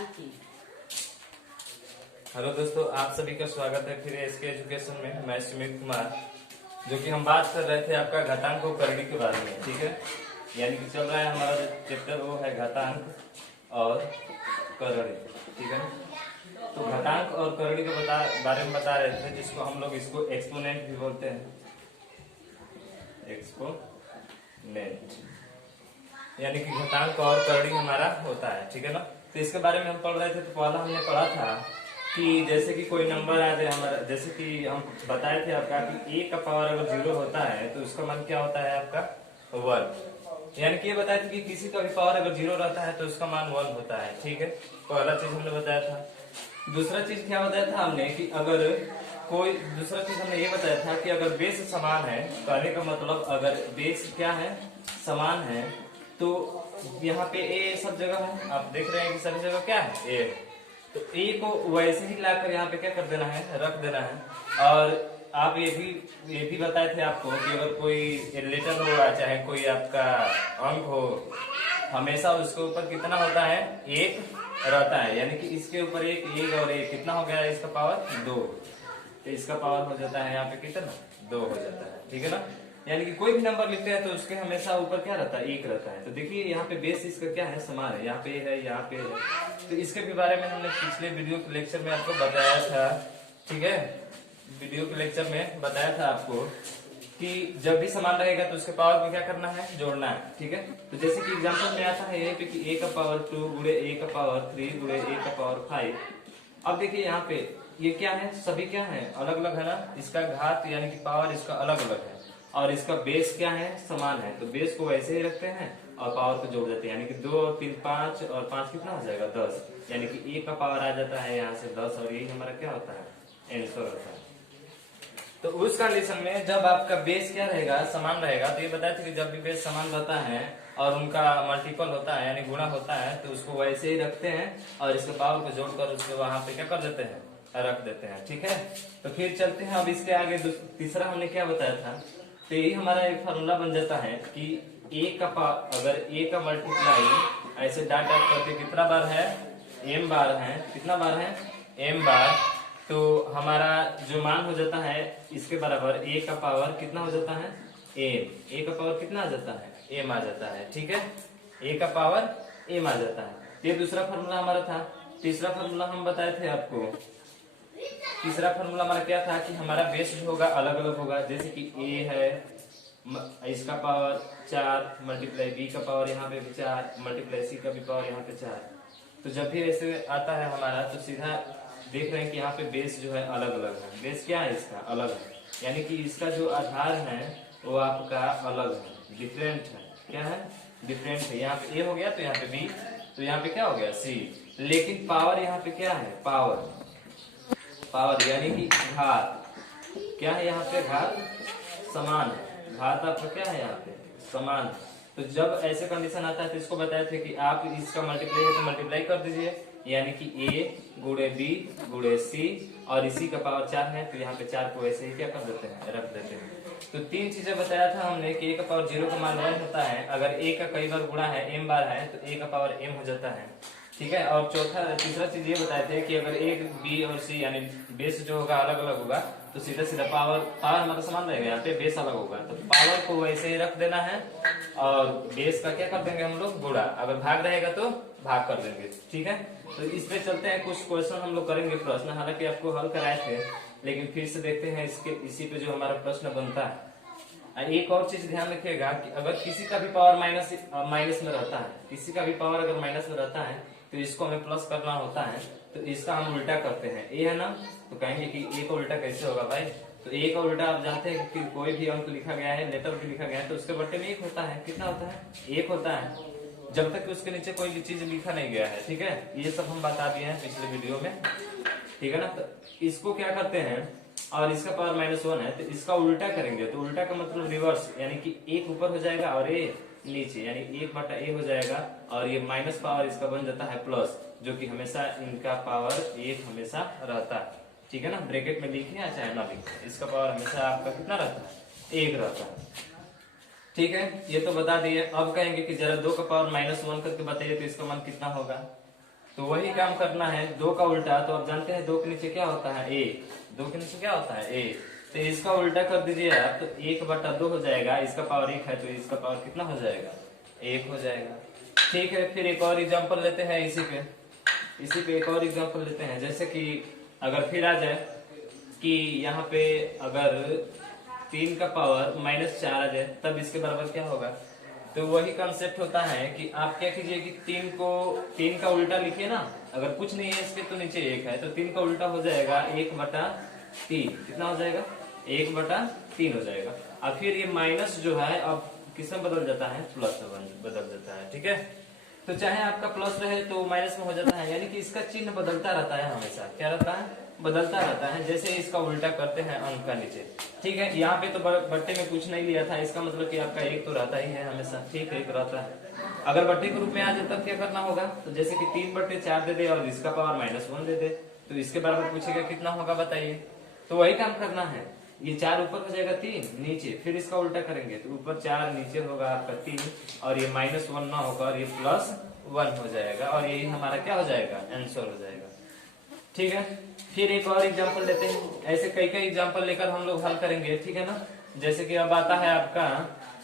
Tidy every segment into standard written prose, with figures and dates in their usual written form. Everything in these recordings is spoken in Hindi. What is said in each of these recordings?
घातांक की। हेलो दोस्तों, आप सभी का स्वागत है फिर एसके एजुकेशन में। मैं सुमित कुमार, जो कि हम बात कर रहे थे आपका घातांक और करड़ी के बारे में। ठीक है, यानी कि चल रहा है हमारा चैप्टर, वो है घातांक और करड़ी। ठीक है, तो घातांक और करड़ी के बारे में बता रहे थे, जिसको हम लोग इसको एक्सपोनेंट भी बोलते हैं। एक्सपोनेंट यानी कि घातांक और करड़ी हमारा होता है। ठीक है ना, तो इसके बारे में हम पढ़ रहे थे। तो पहला हमने पढ़ा था कि जैसे कि कोई नंबर आ जाए हमारा, जैसे कि हम बताए थे आपका कि a का पावर अगर 0 होता है तो उसका मान क्या होता है आपका 1। यानी कि ये बताए थे कि किसी का भी पावर अगर 0 रहता है तो उसका मान 1 होता है। ठीक है, पहला चीज हमने बताया था। दूसरा चीज क्या बताया था हमने कि अगर कोई दूसरा चीज हमने ये बताया था कि अगर बेस समान है, कहने का मतलब अगर बेस क्या है, समान है, तो यहाँ पे ए सब जगह है। आप देख रहे हैं कि सभी जगह क्या है, ए। तो ए को वैसे ही लाकर यहाँ पे क्या कर देना है, रख देना है। और आप ये भी बताए थे आपको कि अगर कोई लेटर हो चाहे कोई आपका अंक हो, हमेशा उसके ऊपर कितना होता है, 1 रहता है। यानी कि इसके ऊपर एक और एक कितना हो गया, इसका पावर 2। तो इसका पावर हो जाता है यहाँ पे कितना, 2 हो जाता है। ठीक है ना, यानी कि कोई भी नंबर लिखते हैं तो उसके हमेशा ऊपर क्या रहता है, 1 रहता है। तो देखिए यहाँ पे बेस इसका क्या है, समान है। यहाँ पे है, यहाँ पे है। तो इसके भी बारे में हमने पिछले वीडियो के लेक्चर में आपको बताया था। ठीक है, वीडियो के लेक्चर में बताया था आपको कि जब भी समान रहेगा तो उसके पावर में क्या करना है, जोड़ना है। ठीक है, तो जैसे कि एग्जाम्पल में आता है कि a का पावर 2 गुणे a का पावर 3 गुणे a का पावर 5। अब देखिए यहाँ पे ये क्या है, सभी क्या है, अलग अलग है ना। इसका घात यानी कि पावर इसका अलग अलग है, और इसका बेस क्या है, समान है। तो बेस को वैसे ही रखते हैं और पावर को जोड़ देते हैं। यानी कि 2 और 3 5 और 5 कितना हो जाएगा, 10। यानी कि a का पावर आ जाता है यहाँ से 10, और यही हमारा क्या होता है, आंसर होता है। तो उस कंडीशन में जब आपका बेस क्या रहेगा, समान रहेगा, तो ये बताया था कि जब भी बेस समान रहता है और उनका मल्टीपल होता है यानी गुणा होता है, तो उसको वैसे ही रखते हैं और इसके पावर को जोड़कर उसको वहां पे क्या कर देते हैं, रख देते हैं। ठीक है, तो फिर चलते हैं अब इसके आगे। तीसरा हमने क्या बताया था, तो यही हमारा एक फार्मूला बन जाता है कि अगर a का मल्टीप्लाई ऐसे डाट करके कितना बार है, m बार है। कितना बार है, m बार। तो हमारा जो मान हो जाता है इसके बराबर a का पावर कितना हो जाता है, a का पावर कितना आ जाता है, m आ जाता है। ठीक है, a का पावर m आ जाता है। ये दूसरा फार्मूला हमारा था। तीसरा फार्मूला हम बताए थे आपको। तीसरा फार्मूला हमारा क्या था कि हमारा बेस जो होगा अलग अलग होगा। जैसे कि a है, इसका पावर 4 मल्टीप्लाई b का पावर यहाँ पे भी 4 मल्टीप्लाई c का भी पावर यहाँ पे 4। तो जब भी ऐसे आता है हमारा, तो सीधा देख रहे हैं कि यहाँ पे बेस जो है अलग अलग है। बेस क्या है, इसका अलग है, यानी कि इसका जो आधार है वो आपका अलग है, डिफरेंट है। क्या है, डिफरेंट है। यहाँ पे a हो गया तो यहाँ पे b, तो यहाँ पे क्या हो गया, c। लेकिन पावर यहाँ पे क्या है, पावर यानी कि घात। क्या है यहाँ पे, घात समान है। घात आपका क्या है यहाँ पे, समान है। तो जब ऐसे कंडीशन आता है तो इसको बताए थे कि आप इसका मल्टीप्लाई है तो मल्टीप्लाई कर दीजिए, यानी कि a गुणे b गुणे c, और इसी का पावर 4 है तो यहाँ पे 4 को ऐसे ही क्या कर देते हैं, रख देते हैं। तो 3 चीजें बताया था हमने कि a का पावर 0 का मान 1 होता है। अगर a का कई बार गुणा है, m बार है, तो a का पावर m हो जाता है। ठीक है, और तीसरा चीज ये बताए थे कि अगर a b और c यानी बेस जो होगा अलग अलग होगा, तो सीधा सीधा पावर मतलब समान रहेगा, यहाँ पे बेस अलग होगा तो पावर को वैसे ही रख देना है, और बेस का क्या कर देंगे हम लोग, गुणा। अगर भाग रहेगा तो भाग कर देंगे। ठीक है, तो इस पे चलते हैं, कुछ क्वेश्चन हम लोग करेंगे। प्रश्न हालांकि आपको हल कराए थे, लेकिन फिर से देखते हैं इसी पे जो हमारा प्रश्न बनता है। एक और चीज ध्यान रखिएगा कि अगर किसी का भी पावर माइनस में रहता है, किसी का भी पावर अगर माइनस में रहता है तो इसको हमें प्लस करना होता है। तो इसका हम उल्टा करते हैं, ए है ना, तो कहेंगे कि ए का उल्टा कैसे होगा भाई। तो ए का उल्टा आप जानते हैं कि कोई भी अंक लिखा गया है, लेटर भी लिखा गया है, तो उसके बट्टे में 1 होता है। कितना होता है, 1 होता है, जब तक कि उसके नीचे कोई भी चीज लिखा नहीं गया है। ठीक है, ये सब हम बता दिए हैं पिछले वीडियो में। ठीक है ना, तो इसको क्या करते हैं, और इसका पावर -1 है तो इसका उल्टा करेंगे। तो उल्टा का मतलब रिवर्स, यानी कि 1 ऊपर हो जाएगा और ए नीचे, यानी 1/a हो जाएगा, और ये माइनस पावर इसका बन जाता है प्लस, जो कि हमेशा इनका पावर 1 हमेशा रहता है। ठीक है ना, ब्रैकेट में लिखे या चाहे ना लिखे, इसका पावर हमेशा आपका कितना रहता है, 1 रहता है। ठीक है, ये तो बता दिए। अब कहेंगे कि जरा 2 का पावर -1 करके बताइए तो इसका मान कितना होगा। तो वही काम करना है, 2 का उल्टा। तो आप जानते हैं 2 के नीचे क्या होता है, 1। 2 के नीचे क्या होता है, 1। तो इसका उल्टा कर दीजिए आप, तो 1/2 हो जाएगा। इसका पावर 1 है तो इसका पावर कितना हो जाएगा, 1 हो जाएगा। ठीक है, फिर एक और एग्जांपल लेते हैं इसी पे एक और एग्जांपल लेते हैं। जैसे कि अगर फिर आ जाए कि यहाँ पे अगर 3 का पावर -4 आ जाए, तब इसके बराबर क्या होगा। तो वही कंसेप्ट होता है कि आप क्या कीजिए कि 3 का उल्टा लिखिए ना। अगर कुछ नहीं है इसके तो नीचे 1 है, तो 3 का उल्टा हो जाएगा 1/3। कितना हो जाएगा, 1/3 हो जाएगा। अब फिर ये माइनस जो है अब किसमें बदल जाता है, प्लस में बदल जाता है। ठीक है, तो चाहे आपका प्लस रहे तो माइनस में हो जाता है, यानी कि इसका चिन्ह बदलता रहता है हमेशा। क्या रहता है, बदलता रहता है, जैसे इसका उल्टा करते हैं अंक का नीचे। ठीक है, यहाँ पे तो बट्टे में कुछ नहीं लिया था, इसका मतलब कि आपका 1 तो रहता ही है हमेशा। ठीक है, 1 रहता है। अगर बट्टे के रूप में आ जाए तब क्या करना होगा, तो जैसे कि 3/4 दे दे और इसका पावर -1 दे दे, तो इसके बराबर पूछेगा कितना होगा बताइए। तो वही काम करना है, ये 4 ऊपर हो जाएगा, 3 नीचे, फिर इसका उल्टा करेंगे तो ऊपर 4 नीचे होगा आपका 3, और ये -1 ना होकर ये +1 हो जाएगा, और यही हमारा क्या हो जाएगा, आंसर हो जाएगा। ठीक है, फिर एक और एग्जांपल लेते हैं। ऐसे कई एग्जांपल लेकर हम लोग हल करेंगे। ठीक है ना, जैसे कि अब आता है आपका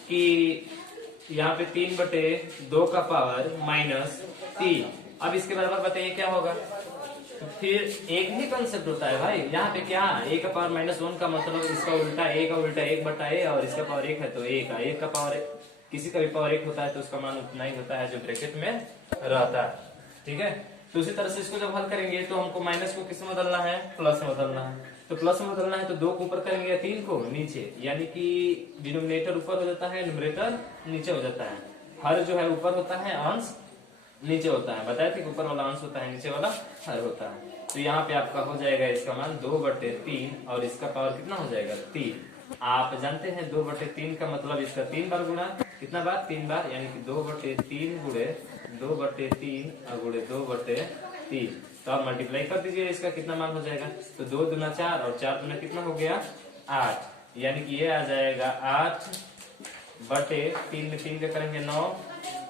कि यहाँ पे 3/2 का पावर -3। अब इसके बराबर बताइए क्या होगा। तो फिर एक ही कंसेप्ट होता है भाई, यहाँ पे क्या, a का पावर -1 का मतलब इसका उल्टा, a का उल्टा 1/a, और इसका पावर 1 है तो a का पावर, किसी का भी पावर 1 होता है तो उसका मान उतना ही होता है जो ब्रैकेट में रहता है। ठीक है, तो उसी तरह से इसको जब हल करेंगे तो हमको माइनस को किस में बदलना है, प्लस में बदलना है। तो प्लस में बदलना है तो 2 को ऊपर करेंगे, 3 को नीचे, यानी कि डिनोमिनेटर ऊपर हो जाता है, न्यूमरेटर नीचे हो जाता है। हर जो है ऊपर होता है, अंश नीचे होता है। बताया था कि ऊपर वाला अंश होता है, नीचे वाला हर होता है। तो यहाँ पे आपका हो जाएगा इसका मान 2/3, और इसका पावर कितना हो जाएगा, 3। आप जानते हैं 2/3 का मतलब इसका 3 बार गुणा, कितना बार, 3 बार, यानी कि 2/3 गुणे 2/3 और गुणे 2/3। तो आप मल्टीप्लाई कर दीजिए, इसका कितना मान हो जाएगा। तो 2 दूना 4 और 4 दूना कितना हो गया, 8, यानी कि ये आ जाएगा 8/3 में 3 का करेंगे 9,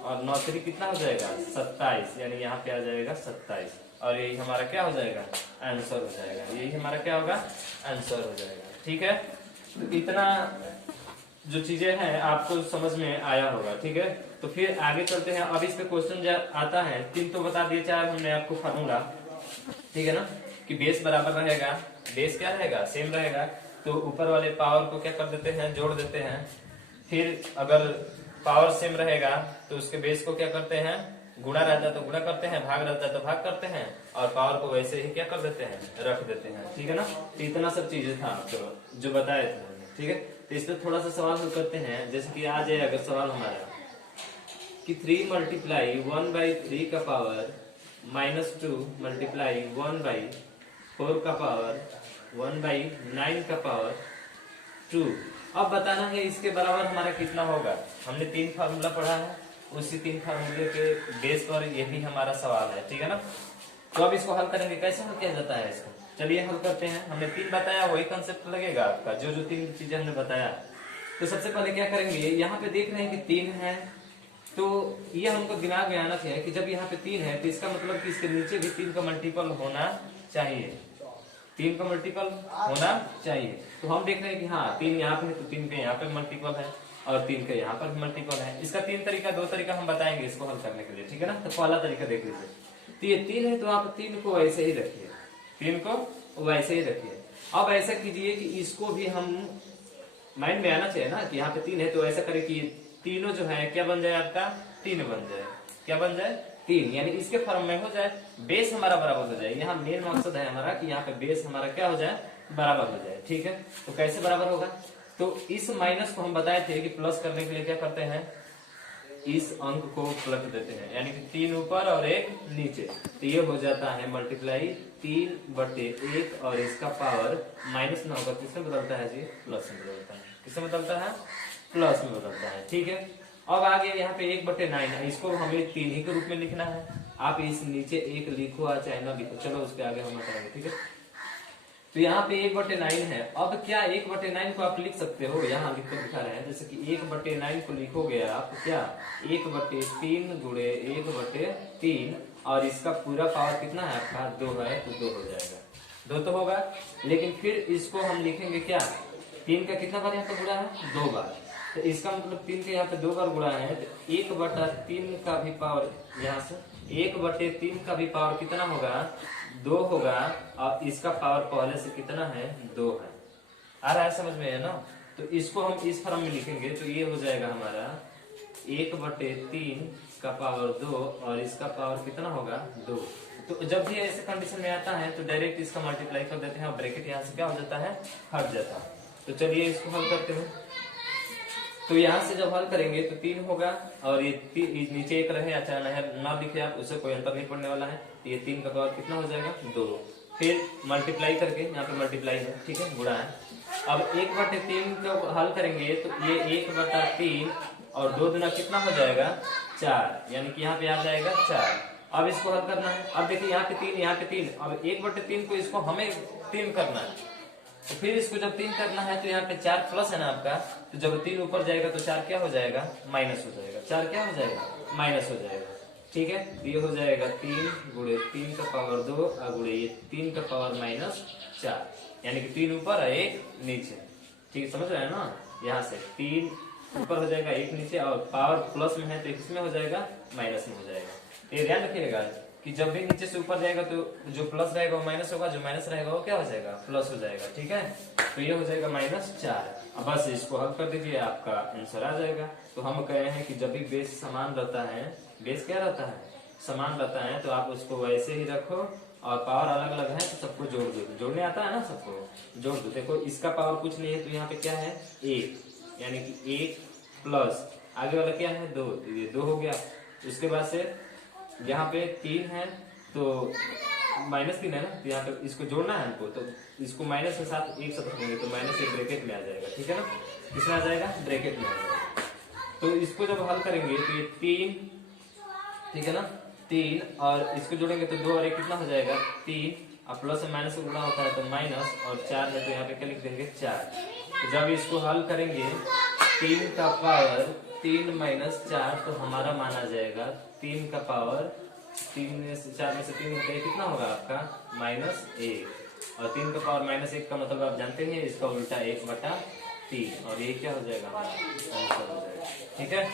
और 9 3 कितना हो जाएगा, 27, यानी यहाँ पे आ जाएगा 27, और यही हमारा क्या हो जाएगा, आंसर हो जाएगा। यही हमारा क्या होगा, आंसर हो जाएगा। ठीक है, तो इतना जो चीजें हैं आपको समझ में आया होगा। ठीक है, तो फिर आगे चलते हैं। अब इस पे क्वेश्चन आता है, 3 तो बता दिए, 4 हमने आपको फार्मूला। ठीक है ना, कि बेस बराबर रहेगा, बेस क्या रहेगा, सेम रहेगा, तो ऊपर वाले पावर को क्या कर देते हैं, जोड़ देते हैं। फिर अगर पावर सेम रहेगा तो उसके बेस को क्या करते हैं, गुणा रहता है तो गुणा करते हैं, भाग रहता है तो भाग करते हैं, और पावर को वैसे ही क्या कर देते हैं, रख देते हैं। ठीक है ना, तो इतना सब चीजें था आपको जो बताए थे। ठीक है, तो इस पर थोड़ा सा सवाल हल करते हैं। जैसे कि आ जाए अगर सवाल हमारा कि 3 × 1/3 का पावर -2 × 1/4 का पावर 1/9 का पावर 2। अब बताना है इसके बराबर हमारा कितना होगा। हमने 3 फार्मूला पढ़ा है, उसी 3 फार्मूले के बेस पर यही हमारा सवाल है। ठीक है ना, तो अब इसको हल करेंगे। कैसे हल किया जाता है इसको, चलिए हल करते हैं। हमने 3 बताया, वही कंसेप्ट लगेगा आपका, जो 3 चीजें हमने बताया। तो सबसे पहले क्या करेंगे, यहाँ पे देख रहे हैं कि 3 है, तो ये हमको दिमाग में आना चाहिए कि जब यहाँ पे 3 है तो इसका मतलब कि इसके नीचे भी 3 का मल्टीपल होना चाहिए, 3 का मल्टीपल होना चाहिए। तो हम देख रहे हैं कि हाँ 3 यहाँ पे है तो 3 के यहाँ पे मल्टीपल है, और 3 के यहाँ पर मल्टीपल है। इसका 2 तरीका हम बताएंगे इसको हल करने के लिए। ठीक है ना, तो पहला तरीका देख लीजिए। तो ये 3 है तो आप 3 को वैसे ही रखिए, 3 को वैसे ही रखिए। अब ऐसा कीजिए कि इसको भी हम माइंड में आना चाहिए ना कि यहाँ पे 3 है, तो ऐसा करें कि तीनों जो है क्या बन जाए आपका, 3 बन जाए। क्या बन जाए, 3, यानी इसके फॉर्म में हो जाए, बेस हमारा बराबर हो जाए। यहाँ मेन मकसद है हमारा कि यहाँ पे बेस हमारा क्या हो जाए, बराबर हो जाए। ठीक है, तो कैसे बराबर होगा, तो इस माइनस को हम बताए थे कि प्लस करने के लिए क्या करते हैं, इस अंक को पलट देते हैं, यानी कि 3 ऊपर और 1 नीचे, तो ये हो जाता है मल्टीप्लाई 3/1, और इसका पावर -9 होकर किसमें बदलता है जी, प्लस में बदलता है। किसमें बदलता है, प्लस में बदलता है। ठीक है, अब आगे यहाँ पे 1/9 है, इसको हमें 3 ही के रूप में लिखना है। आप इस नीचे 1 लिखो या चाहे ना लिखो, चलो उसके आगे हम बताएंगे। ठीक है, तो यहाँ पे 1/9 है। अब क्या 1/9 को आप लिख सकते हो, यहाँ लिख कर दिखा रहे हैं, जैसे कि 1/9 को लिखोगे आप क्या, 1/3 गुणे 1/3, और इसका पूरा पावर कितना है आपका 2 है, तो 2 हो जाएगा, 2 तो होगा। लेकिन फिर इसको हम लिखेंगे क्या, 3 का कितना बार यहाँ पे गुणा है, 2 बार। तो इसका मतलब 3 के यहाँ पे 2 बार गुणा है, तो 1/3 का भी पावर यहाँ से 1/3 का भी पावर कितना होगा, 2 होगा। और इसका पावर पहले से कितना है, 2 है। आ रहा है समझ में, है ना। तो इसको हम इस फॉर्म में लिखेंगे, तो ये हो जाएगा हमारा 1/3 का पावर 2 और इसका पावर कितना होगा, 2। तो जब भी ऐसे कंडीशन में आता है तो डायरेक्ट इसका मल्टीप्लाई कर देते हैं और ब्रैकेट यहाँ से क्या हो जाता है, हट जाता है। तो चलिए इसको हल करते हैं। तो यहाँ से जब हल करेंगे तो 3 होगा और ये नीचे 1 रहे, अच्छा ना दिखे आप, उससे कोई अंतर नहीं पड़ने वाला है। तो ये 3 का पावर कितना हो जाएगा, 2। फिर मल्टीप्लाई करके, यहाँ पे मल्टीप्लाई है, ठीक है, गुणा है। अब 1/3 को हल करेंगे तो ये 1/3 और 2 दुना कितना हो जाएगा, 4, यानी कि यहाँ पे आ जाएगा 4। अब इसको हल करना है। अब देखिए यहाँ पे 3, यहाँ पे 3, अब 1/3 को इसको हमें 3 करना है। तो फिर इसको जब 3 करना है तो यहाँ पे 4 प्लस है ना आपका, तो जब 3 ऊपर जाएगा तो 4 क्या हो जाएगा, माइनस हो जाएगा। 4 क्या हो जाएगा, माइनस हो जाएगा, ठीक है। तो ये हो जाएगा 3 गुणे 3 का पावर 2 और गुणे ये 3 का पावर -4, यानी कि 3 ऊपर है 1 नीचे, ठीक है, समझ रहे हैं ना। यहाँ से 3 ऊपर हो जाएगा 1 नीचे, और पावर प्लस में है तो इसमें हो जाएगा माइनस में हो जाएगा। ये ध्यान रखिएगा कि जब भी नीचे से ऊपर जाएगा तो जो प्लस रहेगा वो माइनस होगा, जो माइनस रहेगा वो क्या हो जाएगा, प्लस हो जाएगा, ठीक है। तो ये हो जाएगा -4। अब बस इसको हल कर दीजिए, आपका आंसर आ जाएगा। तो हम कह रहे हैं कि जब भी बेस समान रहता है, बेस क्या रहता है, समान रहता है, तो आप उसको वैसे ही रखो और पावर अलग अलग है तो सबको जोड़ दो। जोड़ने आता है ना, सबको जोड़ दो। देखो इसका पावर कुछ नहीं है तो यहाँ पे क्या है, 1, यानी कि 1 प्लस आगे वाला क्या है, 2, ये 2 हो गया। उसके बाद से यहाँ पे 3 है तो -3 है ना, तो यहाँ पे इसको जोड़ना है हमको, तो इसको माइनस के साथ 1 साथ रखेंगे तो -1 ब्रैकेट में आ जाएगा, ठीक है ना। किसमें आ जाएगा, ब्रैकेट में आ जाएगा। तो इसको जब हल करेंगे तो ये 3, ठीक है ना, 3 और इसको जोड़ेंगे तो 2 और 1 कितना हो जाएगा, 3 और प्लस और माइनस से गुणा होता है तो माइनस, और 4 में तो यहाँ पे क्या लिख देंगे, 4। तो जब इसको हल करेंगे 3 का पावर 3 - 4 तो हमारा माना जाएगा 3 का पावर 3 में से 4 में से 3 होता है, कितना होगा आपका, -1। और 3 का पावर -1 का मतलब आप जानते हैं, इसका उल्टा 1/3, और ये क्या हो जाएगा, आंसर हो जाएगा, ठीक है।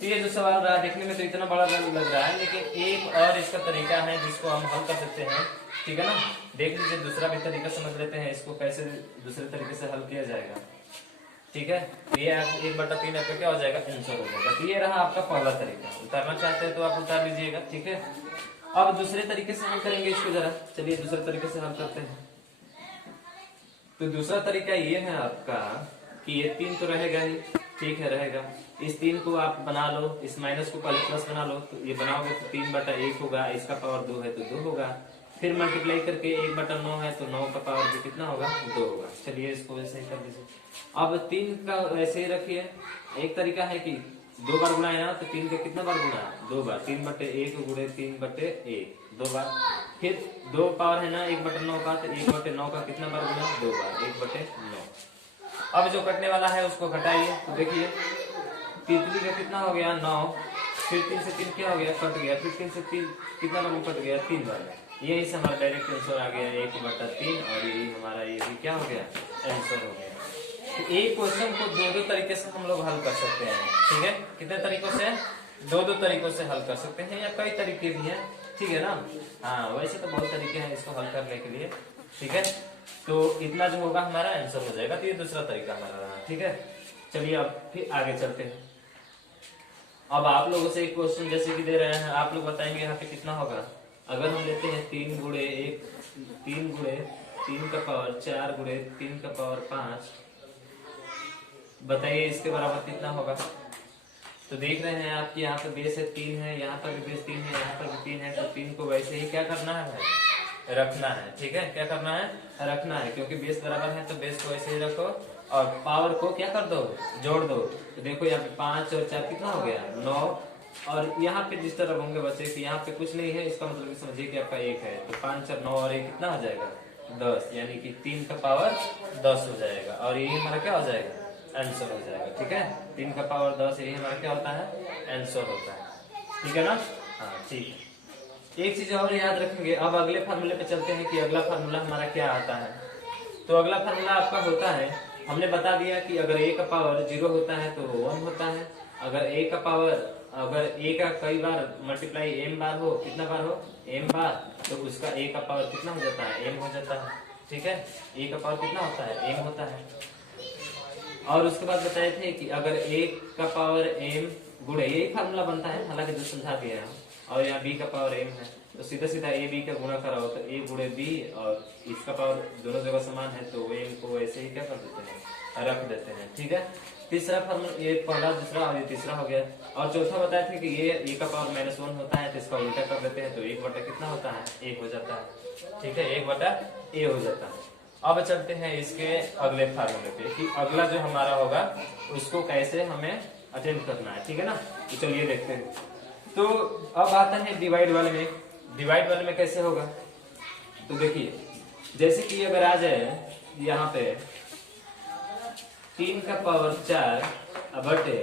तो ये जो सवाल रहा देखने में तो इतना बड़ा लग रहा है, लेकिन एक और इसका तरीका है जिसको हम हल कर सकते हैं, ठीक है ना। देख लीजिए, दूसरा भी तरीका समझ लेते हैं, इसको कैसे दूसरे तरीके से हल किया जाएगा, ठीक है। ये 1/3 आपका क्या हो जाएगा, आंसर हो जाएगा। तो ये रहा आपका पहला तरीका। उतारना चाहते हैं तो आप उतार लीजिएगा, ठीक है। अब दूसरे तरीके से हल करेंगे इसको जरा, चलिए दूसरे तरीके से हल करते हैं। तो दूसरा तरीका ये है आपका कि ये 3 तो रहेगा ही, ठीक है, रहेगा। इस 3 को आप बना लो, इस माइनस को पहले प्लस बना लो, तो ये बनाओगे तो 3/1 होगा, इसका पावर 2 है तो 2 होगा। फिर मल्टीप्लाई करके 1/9 है तो 9 का पावर भी कितना होगा, 2 होगा। चलिए इसको वैसे ही कर दीजिए। अब 3 का वैसे ही रखिए। एक तरीका है कि 2 बार गुना है ना, तो 3 का कितना बार गुना, 2 बार, 3/1 गुणे 3/1, 2 बार। फिर 2 पावर है ना 1/9 का, तो 1/9 का कितना बार गुना, 2 बार, 1/9। अब जो कटने वाला है उसको घटाइए, तो देखिए तितली का कितना हो गया, 9। फिर 3 से 3 क्या हो गया, कट गया। फिर 3 से 3 कितना बार कट गया, 3 बार। यही से हमारा डायरेक्ट आंसर आ गया 1/3, और यही हमारा ये भी क्या हो गया, आंसर हो गया। तो एक क्वेश्चन को 2 तरीके से हम लोग हल कर सकते हैं, ठीक है। कितने तरीकों से, 2 तरीकों से हल कर सकते हैं, या कई तरीके भी हैं, ठीक है ना। हाँ, वैसे तो बहुत तरीके हैं इसको हल करने के लिए, ठीक है। तो इतना जो होगा हमारा आंसर हो जाएगा। तो ये दूसरा तरीका हमारा रहा, ठीक है। चलिए अब फिर आगे चलते हैं। अब आप लोगों से एक क्वेश्चन जैसे कि दे रहे हैं, आप लोग बताएंगे यहाँ पे कितना होगा। अगर हम लेते हैं 3 गुणे 3 का पावर 4 गुणे 3 का पावर 5, बताइए इसके बराबर कितना होगा। तो देख रहे हैं आपकी यहाँ पे बेस है 3 है, यहाँ पर भी बेस 3 है, यहाँ पर भी 3 है। तो 3 को वैसे ही क्या करना है, रखना है, ठीक है। क्या करना है, रखना है, क्योंकि बेस बराबर है तो बेस को ऐसे ही रखो और पावर को क्या कर दो, जोड़ दो। तो देखो यहाँ पे 5 और 4 कितना हो गया, 9। और यहाँ पे जिस तरह होंगे बच्चे कि यहाँ पे कुछ नहीं है, इसका मतलब समझिए कि आपका 1 है। तो 5 और 9 और 1 कितना हो जाएगा, 10, यानी कि 3 का पावर 10 हो जाएगा। और यही हमारा क्या हो जाएगा, आंसर हो जाएगा, ठीक है। 3 का पावर 10, यही हमारा क्या होता है, आंसर होता है, ठीक है ना। हाँ ठीक है। एक चीज और याद रखेंगे। अब अगले फार्मूले पे चलते हैं कि अगला फार्मूला हमारा क्या आता है। तो अगला फार्मूला आपका होता है, हमने बता दिया कि अगर a का पावर 0 होता है तो 1 होता है। अगर a का कई बार मल्टीप्लाई m बार हो, कितना बार हो, m बार, तो उसका a का पावर कितना हो जाता है, m हो जाता है। ठीक है, a का पावर कितना होता है, m होता है। और उसके बाद बताए थे कि अगर a का पावर m गुणे, यही फार्मूला बनता है, हालांकि जो समझा दिया है, और यहाँ b का पावर m है, तो सीधा सीधा a b का गुणा कराओ तो a गुणे b, और इसका पावर दोनों जगह समान है तो m को ऐसे ही क्या कर देते हैं, रख देते हैं। ठीक है, तीसरा फार्मूला, ये पहला, दूसरा और ये तीसरा हो गया। और चौथा बताए थे कि ये a का पावर -1 होता है, तो इसका उल्टा कर देते हैं तो 1 बटा कितना होता है, a हो जाता है। ठीक है, 1 बटा a हो जाता है। अब चलते हैं इसके अगले फार्मूले पे कि अगला जो हमारा होगा उसको कैसे हमें अटेम्प्ट करना है। ठीक है ना, तो चलिए देखते हैं। तो अब आता है डिवाइड वाले में। डिवाइड वाले में कैसे होगा, तो देखिए, जैसे कि अगर आ जाए यहाँ पे 3 का पावर 4 बटे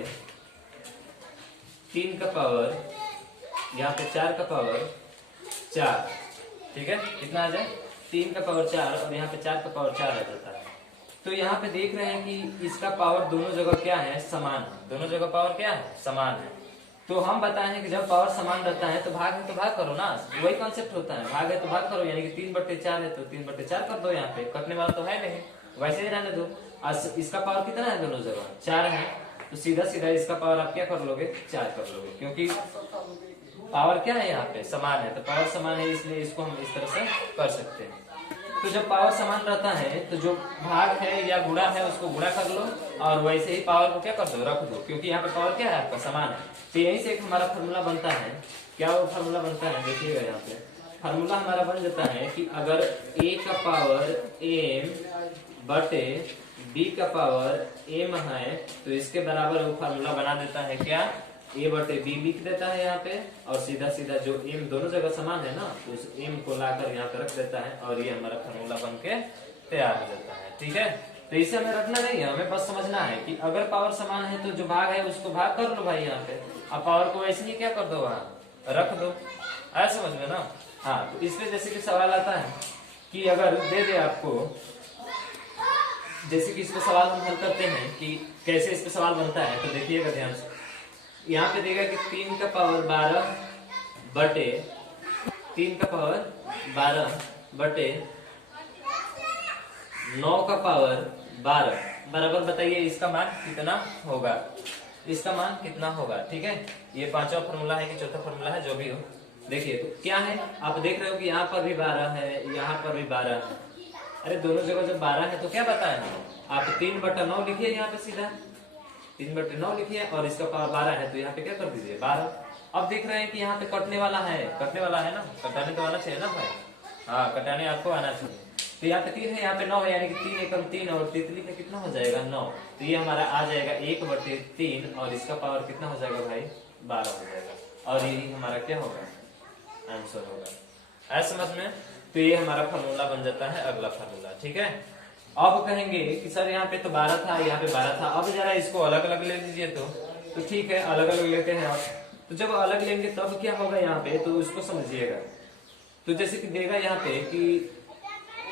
3 का पावर, यहाँ पे 4 का पावर 4। ठीक है, कितना आ जाए, 3 का पावर 4 और यहाँ पे 4 का पावर 4 आ जाता है। तो यहाँ पे देख रहे हैं कि इसका पावर दोनों जगह क्या है, समान है। दोनों जगह पावर क्या है, समान है। तो हम बताए हैं कि जब पावर समान रहता है तो भाग है तो भाग करो ना, वही कॉन्सेप्ट होता है, भाग है तो भाग करो। यानी कि 3/4 है तो 3/4 कर दो, यहाँ पे कटने वाला तो है नहीं, वैसे ही रहने दो। इसका पावर कितना है, दोनों जगह 4 है, तो सीधा सीधा इसका पावर आप क्या कर लोगे, 4 कर लोगे, क्योंकि पावर क्या है, यहाँ पे समान है। तो पावर समान है इसलिए इसको हम इस तरह से कर सकते हैं। तो जब पावर समान रहता है तो जो भाग है या गुणा है उसको गुणा कर लो, और वैसे ही पावर को क्या कर दो, रख दो, क्योंकि यहाँ पे पावर क्या है, आपका समान है। तो यहीं से एक हमारा फार्मूला बनता है। क्या वो फार्मूला बनता है, देखिएगा यहाँ पे फार्मूला हमारा बन जाता है कि अगर a का पावर m बटे b का पावर m है तो इसके बराबर वो फार्मूला बना देता है क्या, a बटे b लिख देता है यहाँ पे, और सीधा सीधा जो m दोनों जगह समान है ना, तो उस m को लाकर यहाँ पे रख देता है, और ये हमारा फार्मूला बन के तैयार हो जाता है। ठीक है, तो इसे हमें रखना नहीं है, हमें बस समझना है कि अगर पावर समान है तो जो भाग है उसको भाग कर लो भाई यहाँ पे, अब पावर को ऐसे ही क्या कर दो, वहाँ रख दो। आया समझ में ना। हाँ, तो इसमें जैसे कि सवाल आता है कि अगर दे दे आपको, जैसे कि इस पे सवाल हम हल करते हैं कि कैसे इस पे सवाल बनता है, तो देखिएगा ध्यान से। यहाँ पे देगा कि 3 का पावर 12 बटे 3 का पावर 12 बटे 9 का पावर 12 बराबर, बताइए इसका मान कितना होगा, इसका मान कितना होगा। ठीक है, ये पांचवा फॉर्मूला है कि चौथा फॉर्मूला है, जो भी हो। देखिए तो क्या है, आप देख रहे हो कि यहाँ पर भी 12 है, यहाँ पर भी 12 है। अरे दोनों जगह जब 12 है तो क्या बताए आप 3/9 लिखिए, यहाँ पे सीधा 3/9 लिखिए, और इसका पावर 12 है तो यहाँ पे क्या कर दीजिए 12। अब देख रहे हैं कि यहाँ पे कटने वाला है, कटने वाला है ना, कटाने तो आना चाहिए ना भाई। हाँ, कटाने आपको आना चाहिए। तो यहाँ पे 3 है, यहाँ पे 9 है, यानी कि 3 एकम 3 और 3 का कितना हो जाएगा 9। तो ये हमारा आ जाएगा 1/3, और इसका पावर कितना हो जाएगा भाई 12 हो जाएगा, और यही हमारा क्या होगा, आंसर होगा। ऐसा समझ में। तो ये हमारा फार्मूला बन जाता है अगला फार्मूला। ठीक है, अब कहेंगे कि सर यहाँ पे तो 12 था, यहाँ पे 12 था, अब जरा इसको अलग अलग ले लीजिए। तो ठीक है, अलग अलग लेते हैं आप। तो जब अलग लेंगे तब क्या होगा यहाँ पे, तो उसको समझिएगा। तो जैसे कि देगा यहाँ पे कि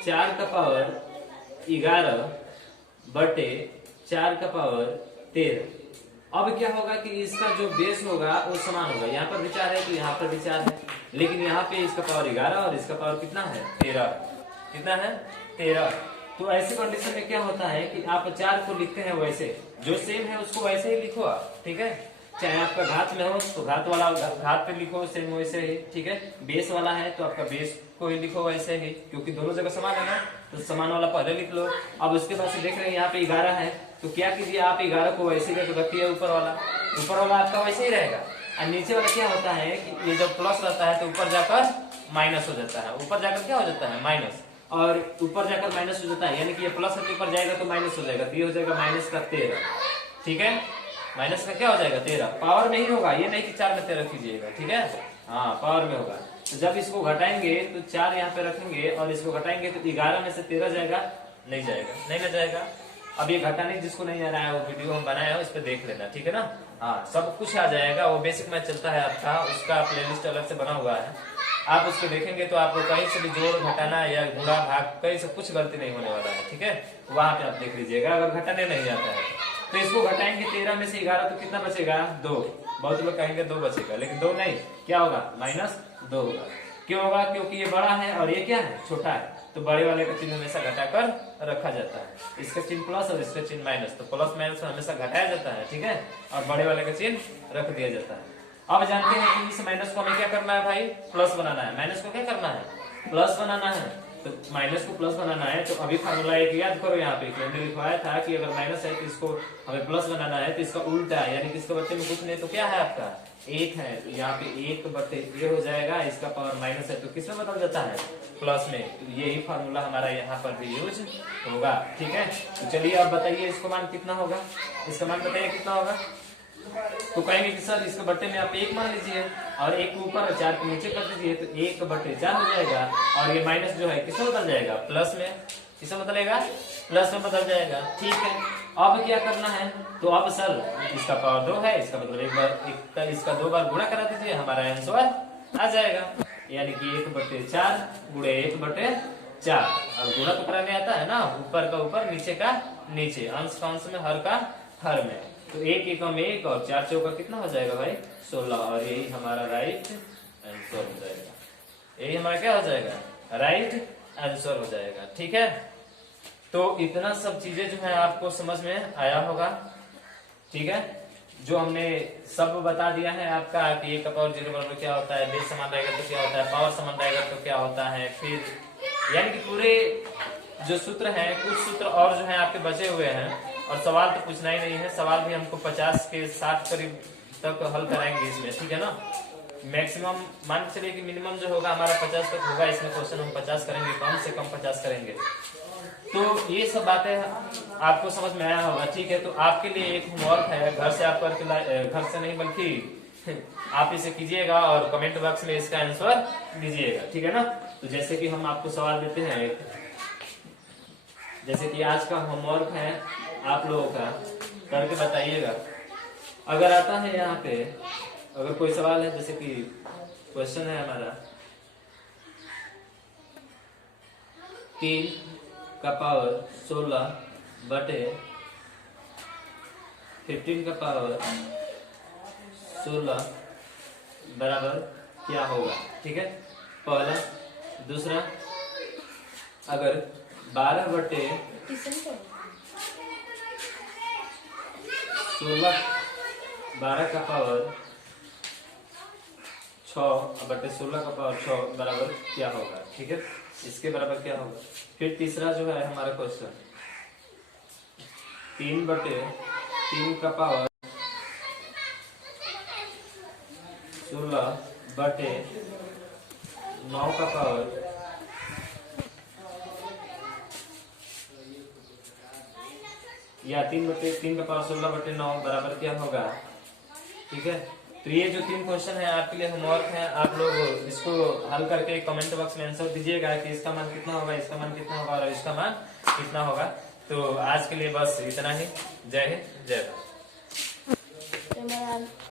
4 का पावर 11 बटे 4 का पावर 13। अब क्या होगा कि इसका जो बेस होगा वो समान होगा, यहाँ पर विचार है तो यहाँ पर विचार है, लेकिन यहाँ पे इसका पावर 11 और इसका पावर कितना है 13। कितना है 13। तो ऐसे कंडीशन में क्या होता है कि आप 4 को लिखते हैं वैसे, जो सेम है उसको वैसे ही लिखो आप। ठीक है, चाहे आपका घात में हो तो घात वाला घात पे लिखो, सेम वैसे ही। ठीक है, बेस वाला है तो आपका बेस को ही लिखो वैसे ही, क्योंकि दोनों जगह समान है ना, तो समान वाला पहले लिख लो। अब उसके बाद से देख रहे हैं यहाँ पे 11 है, तो क्या कीजिए आप 11 को वैसे ही रखिए, ऊपर वाला आपका वैसे ही रहेगा। और नीचे वाला क्या होता है कि ये जब प्लस रहता है तो ऊपर जाकर माइनस हो जाता है, ऊपर जाकर क्या हो जाता है माइनस, और ऊपर जाकर माइनस हो जाता है, यानी कि ये प्लस है तो ऊपर जाएगा तो माइनस हो जाएगा, तो ये हो जाएगा माइनस का 13। ठीक है, माइनस का क्या हो जाएगा 13, पावर में ही होगा, ये नहीं कि 4 में 13 कीजिएगा। ठीक है, हाँ पावर में होगा। तो जब इसको घटाएंगे तो 4 यहाँ पे रखेंगे, और इसको घटाएंगे तो 11 में से 13 जाएगा, नहीं जाएगा, नहीं ना जाएगा। अब ये घटाने जिसको नहीं आ रहा है वो वीडियो हम बनाया है, उस पर देख लेना। ठीक है ना, हाँ सब कुछ आ जाएगा। वो बेसिक मैथ चलता है आपका, उसका प्लेलिस्ट अलग से बना हुआ है, आप उसको देखेंगे तो आपको कहीं से भी जोड़ घटाना या गुणा भाग कहीं से कुछ गलती नहीं होने वाला है, ठीक है। वहां पे आप देख लीजिएगा, अगर घटाने नहीं आता है तो इसको घटाएंगे 13 में से 11 तो कितना बचेगा 2। बहुत लोग कहेंगे 2 बचेगा, लेकिन 2 नहीं, क्या होगा -2 होगा। क्यों होगा? क्योंकि ये बड़ा है और ये क्या है छोटा है, तो बड़े वाले का चिन्ह हमेशा घटाकर रखा जाता है। इसका चिन्ह प्लस और इसका चिन्ह माइनस, तो प्लस माइनस हमेशा घटाया जाता है, ठीक है, और बड़े वाले का चिन्ह रख दिया जाता है। अब जानते हैं कि इस माइनस को हमें क्या करना है भाई, प्लस बनाना है। माइनस को क्या करना है, प्लस बनाना है। तो माइनस को प्लस बनाना है तो अभी फार्मूला एक याद करो, यहाँ पे मैंने लिखवाया था कि अगर माइनस है तो इसको हमें प्लस बनाना है, तो इसका उल्टा है, यानी कि इसके बच्चे में कुछ नहीं तो क्या है आपका 1 है, तो यहाँ पे 1/a हो जाएगा। इसका पावर माइनस है तो किसमें बदल जाता है, प्लस में। तो यही फार्मूला हमारा यहाँ पर भी यूज होगा, ठीक है। तो चलिए अब बताइए इसको मान कितना होगा, इसका मान बताइए कितना होगा। तो कहेंगे कि सर इसके बट्टे में आप 1 मान लीजिए और 1 के ऊपर और 4 के नीचे कर दीजिए, तो 1/4 हो जाएगा। और ये माइनस जो है किसमें बदल जाएगा, प्लस में। किसमें बदलेगा, प्लस में बदल जाएगा, ठीक है। अब क्या करना है, तो अब सर इसका पावर 2 है, इसका मतलब इसका 2 बार गुणा करा दीजिए, हमारा आंसर आ जाएगा। यानी कि 1/4 गुणे 1/4, और गुणा तो कराने आता है ना, ऊपर का ऊपर नीचे का नीचे, अंश का अंश में हर का हर में। तो 1 एकम 1 और 4 चौका कितना हो जाएगा भाई 16, और यही हमारा राइट आंसर हो जाएगा। यही हमारा क्या हो जाएगा, राइट आंसर हो जाएगा, ठीक है। तो इतना सब चीजें जो है आपको समझ में आया होगा, ठीक है। जो हमने सब बता दिया है आपका कि 1 का पावर 0 बराबर क्या होता है, बेस समान रहेगा तो क्या होता है, पावर समान रहेगा तो क्या होता है, फिर यानी कि पूरे जो सूत्र हैं, कुछ सूत्र और जो है आपके बचे हुए हैं। और सवाल तो पूछना ही नहीं है, सवाल भी हमको 50 के 60 करीब तक हल कराएंगे इसमें, ठीक है ना। मैक्सिमम मान के चलिए कि मिनिमम जो होगा हमारा 50 तक होगा, इसमें क्वेश्चन हम 50 करेंगे, कम से कम 50 करेंगे। तो ये सब बातें आपको समझ में आया होगा, ठीक है। तो आपके लिए एक होमवर्क है, घर से आप करके घर से नहीं बल्कि आप इसे कीजिएगा और कमेंट बॉक्स में इसका आंसर दीजिएगा, ठीक है ना। तो जैसे कि हम आपको सवाल देते हैं, जैसे कि आज का होमवर्क है आप लोगों का, करके बताइएगा। अगर आता है यहाँ पे, अगर कोई सवाल है, जैसे कि क्वेश्चन है हमारा 3 का पावर 16 बटे 15 का पावर 16 बराबर क्या होगा, ठीक है, पहला। दूसरा, अगर 12 बटे 16 12 का पावर 6 बटे 16 का पावर 6 बराबर क्या होगा, ठीक है, इसके बराबर क्या होगा। फिर तीसरा जो है हमारा क्वेश्चन 3 बटे 3 का पावर 16 बटे 9 का पावर या 3 का पावर 16 बटे 9 बराबर क्या होगा, ठीक है। तो ये जो 3 क्वेश्चन है आपके लिए होमवर्क है, आप लोग इसको हल करके कमेंट बॉक्स में आंसर दीजिएगा कि इसका मान कितना होगा, इसका मान कितना होगा और इसका मान कितना होगा। तो आज के लिए बस इतना ही। जय हिंद, जय भारत।